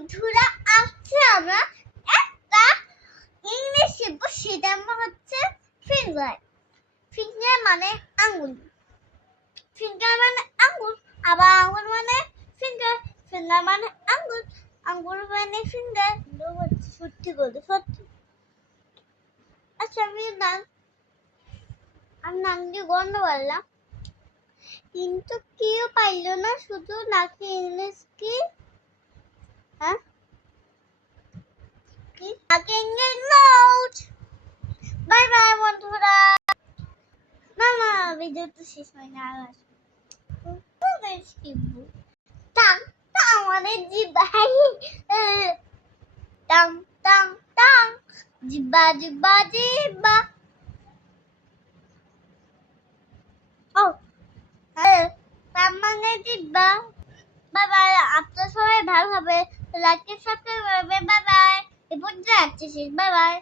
বন্ধুরা, আজকে আমরা একটা ইংলিশ শিখবো, সেটা হচ্ছে ফিঙ্গার। ফিঙ্গার মানে আঙ্গুল, ফিঙ্গার মানে আঙ্গুল, আবার আঙ্গুল মানে ফিঙ্গার, ফিঙ্গার মানে আঙ্গুল, আঙ্গুল মানে ফিঙ্গার। সত্যি বলতে সত্যি। আচ্ছা, আমি নাম দিয়ে গন্ধ পারলাম, কিন্তু কেউ পাইলো না, শুধু নাকি ইংলিশ কি বাই বাই বন্ধুরা। মামা ভিডিও তো শেষ হয় না, টাং টাং মানে জিব্বা, টাং টাং টাং, জিব্বা জিব্বা জিব্বা। ও টাং মানে জিব্বা। বাই বাই, আপনারা সবাই ভালো হবে, লাইক সাবস্ক্রাইব করবে। বাই বাই, এই পর্যন্ত যাচ্ছি, বাই বাই।